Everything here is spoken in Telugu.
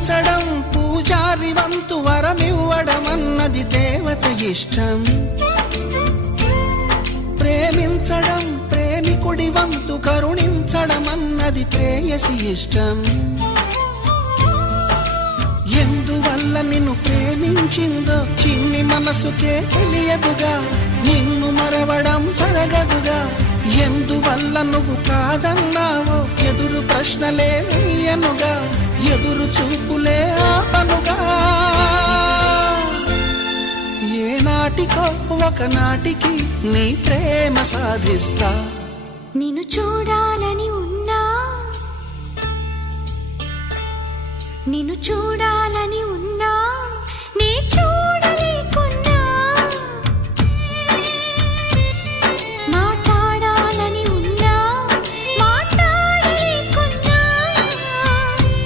పూజించడం పూజారి వంతు వరమివ్వడం అన్నది దేవత ఇష్టం. ప్రేమించడం ప్రేమికుడి వంతు కరుణించడం అన్నది ప్రేయసి ఇష్టం. ఎందువల్ల నిన్ను ప్రేమించిందో చిన్ని మనసుకే తెలియదుగా, నిన్ను మరవడం జరగదుగా. ఎందువల్ల నువ్వు కాదన్నావో ఎదురు ప్రశ్నలే వేయనుగా, ఎదురు చూపులే ఆపనుగా. ఏనాటికో ఒకనాటికి నీ ప్రేమ సాధిస్తా. నిన్ను చూడాలని ఉన్నా, నిన్ను చూడాలని ఉన్నా